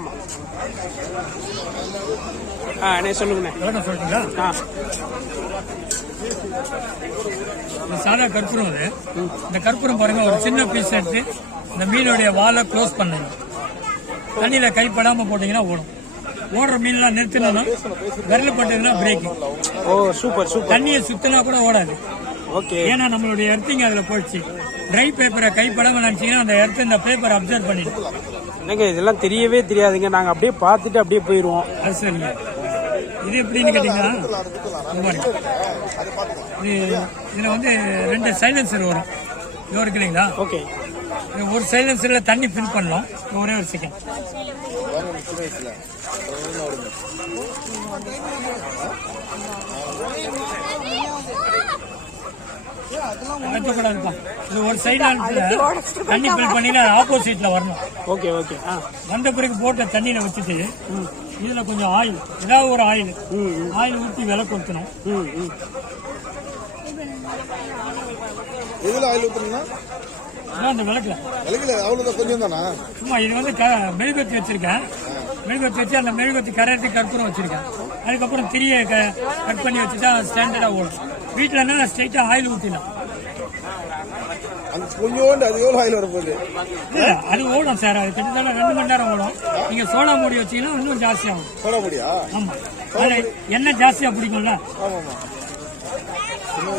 ஆமாம் ஆ அண்ணே சொல்லுங்கண்ணே. விளக்கம் ஆ. இது சாதா கற்பூரம் அது. இந்த கற்பூரம் பாருங்க ஒரு சின்ன பீஸ் எடுத்து இந்த மீனுடைய வாலை க்ளோஸ் பண்ணுங்க. தண்ணியில கைப்படாம போட்டீங்கன்னா ஓடும். ஓடுற மீன்லாம் நிறுத்தினா விரல் பட்டதுன்னா பிரேக்கிங் ஓ சூப்பர் சூப்பர் தண்ணியை சுத்தினா கூட ஓடாது. ஓகே. ஏன்னா நம்மளுடைய எர்த்திங் அதுல போயிடுச்சு. ட்ரை பேப்பரை கைப்படாம நினைச்சீங்கன்னா அந்த எர்த்து இந்த பேப்பர் அப்சர்வ் பண்ணிடும். என்னங்க இதெல்லாம் தெரியவே தெரியாதுங்க. நாங்கள் அப்படியே பார்த்துட்டு அப்படியே போயிடுவோம் அது சரிங்க. இது எப்படின்னு கேட்டீங்கன்னா இதுல வந்து ரெண்டு சைலன்சர் வரும். இது இருக்கு இல்லைங்களா ஓகே. இது ஒரு சைலன்சர்ல தண்ணி ஃபில் பண்ணலாம். ஒரே ஒரு செகண்ட் அழைக்கக்கூடாதுப்பா இது ஒரு சைடு தண்ணி ஃபில் பண்ணி ஆப்போசிட்ல வரணும். Okay okay. ஆ. வந்த பிறகு போட்ட தண்ணியில வச்சுட்டு இதுல கொஞ்சம் ஆயில் ஏதாவது ஒரு ஆயில் ஆயில் ஊற்றி விலை கொடுத்தணும் ம் ம். எதுல ஆயில் அதான் அந்த விளக்குல. விலகில அவ்வளவுதான் கொஞ்சம் தானா சும்மா இது வந்து க- மெழுகுவத்தி வச்சிருக்கேன். மெழுகுவத்தி வச்சு அந்த மெழுகுவத்தி கரையறதுக்கு கற்பூரம் வச்சிருக்கேன். அதுக்கப்புறம் திரிய கட் பண்ணி வச்சுட்டா ஸ்டாண்டர்டா ஓடும். வீட்டுல என்ன ஸ்ட்ரைட்டா ஆயில் ஊத்திடலாம். அந்த கொஞ்சோண்டு அது எவ்வளவு ஆயில் வரப்போகுது அது ஓடும் சார். அது கிட்டத்தட்ட ரெண்டு மணி நேரம் ஓடும். நீங்க சோடா மூடி வச்சீங்கன்னா இன்னும் ஜாஸ்தி ஆகும். போட முடியா? ஆமா. எண்ணெய் ஜாஸ்தியா பிடிக்கும்ல? ஆமாமா சின்ன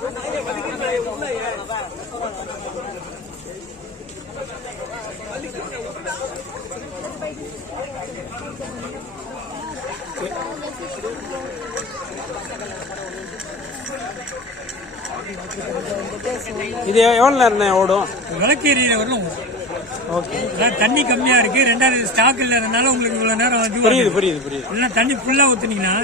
வயசுல இது எவ்வளோ நேரம் ஓடும் விளக்கு எரியிற வரலும். ஓகே தண்ணி கம்மியா இருக்கு ரெண்டாவது ஸ்டாக் இல்லாதனால உங்களுக்கு இவ்வளவு நேரம் இதுவா புரியுது. புரியுது புரியுது இல்லைன்னா தண்ணி ஃபுல்லா ஊத்துனீங்கன்னா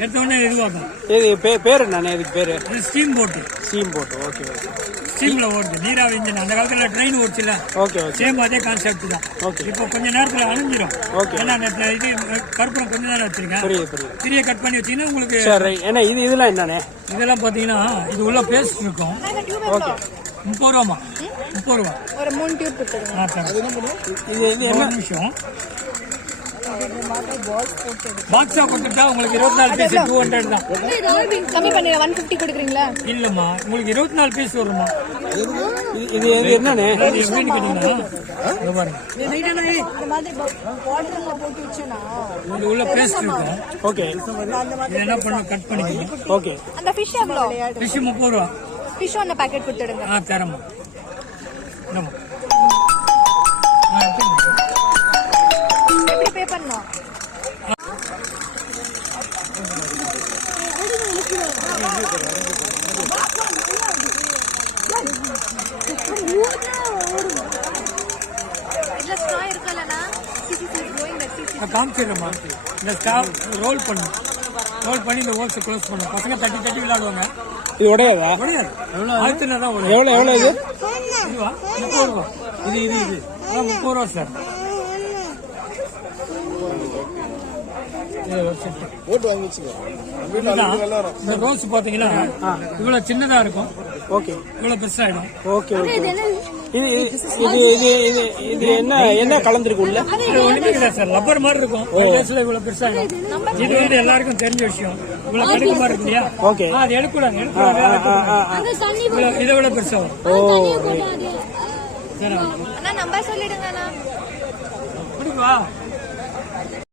எடுத்த உடனே இதுவாகும் இது பே பேர் என்னண்ணே இதுக்கு பேர்? இது ஸ்டீம் போட்டு சீம் போட்டு ஓகே ஓகே ஸ்டீம்ல ஓடுது. நீராவி இன்ஜின் அந்த காலத்துல ட்ரெயின் ஓடிச்சுல ஓகே ஓகே சேம் அதே கான்செப்ட் தான். Okay. இப்போ கொஞ்ச நேரத்துல அணைஞ்சிரும். Okay. ஏன்னா இது கற்பூரம் கொஞ்ச நேரம் வச்சிருக்கேன். புரியுது புரியுது. திரிய கட் பண்ணி வச்சீங்கன்னா உங்களுக்கு சரி ஏன்னா இது இதெல்லாம் என்னண்ணே? இதெல்லாம் பாத்தீங்கன்னா இது உள்ள பேஸ்ட் இருக்கும். ஓகே முப்பது ரூபாமா முப்பது ரூபா. ஒரு மூணு டியூப். இது இது ஒரு நிமிஷம். பாக்ஸா கொடுத்துட்டா உங்களுக்கு இருபத்தி நாலு பீஸ் டூ ஹண்ட்ரட் தான். கம்மி பண்ணி ஒன் ஃபிஃப்டி கொடுக்குறீங்களா? இல்லம்மா உங்களுக்கு இருபத்தி நாலு பீஸ் வருமா இது இது அது எப்படின்னு கேட்டீங்கன்னா உள்ள பேஸ்ட் இருக்கும் ஓகே என்ன பண்ண கட் பண்ணிக்கணும் ஓகே அந்த ஃபிஷ் எவ்வளோ? ஃபிஷ் முப்பது ரூபா. ஃபிஷ் ஒன்று பேக்கெட் கொடுத்துடுங்க. ஆ தரமா இந்தம்மா. நான் காமிச்சிடுறேம்மா இந்த ஸ்டாப் ரோல் பண்ணு. ரோல் பண்ணி இந்த ஹோல்ஸை க்ளோஸ் பண்ணும் பசங்க தட்டி தட்டி விளையாடுவாங்க. இது உடையாதா? முடியாது ஆழ்த்தினா தான் உடையும். எவ்வளோ எவ்வளோ இது? இதுவா? முப்பது ரூபா. இது இது இது. அதான் முப்பது ரூபா சார் இந்த ரோஸ் பாத்தீங்கன்னா இவ்வளவு சின்னதா இருக்கும். ஓகே இவ்வளவு பெருசாயிடும் ஓகே ஓகே இது இது இது இது இது என்ன என்ன கலந்துருக்கு உள்ள? ஒண்ணுமே கிடையாது சார் ரப்பர் மாதிரி இருக்கும். டேஸ்ட்ல இவ்வளவு பெருசாயிடும் இது வந்து எல்லாருக்கும் தெரிஞ்ச விஷயம். இவ்வளவு கடுகு மாதிரி இருக்கு இல்லையா? ஓகே. அது இதை விட பெருசா வரும்? ஓ ரைட் சரி. அண்ணா நம்பர் சொல்லிடுங்க அண்ணா. பிடிக்குவா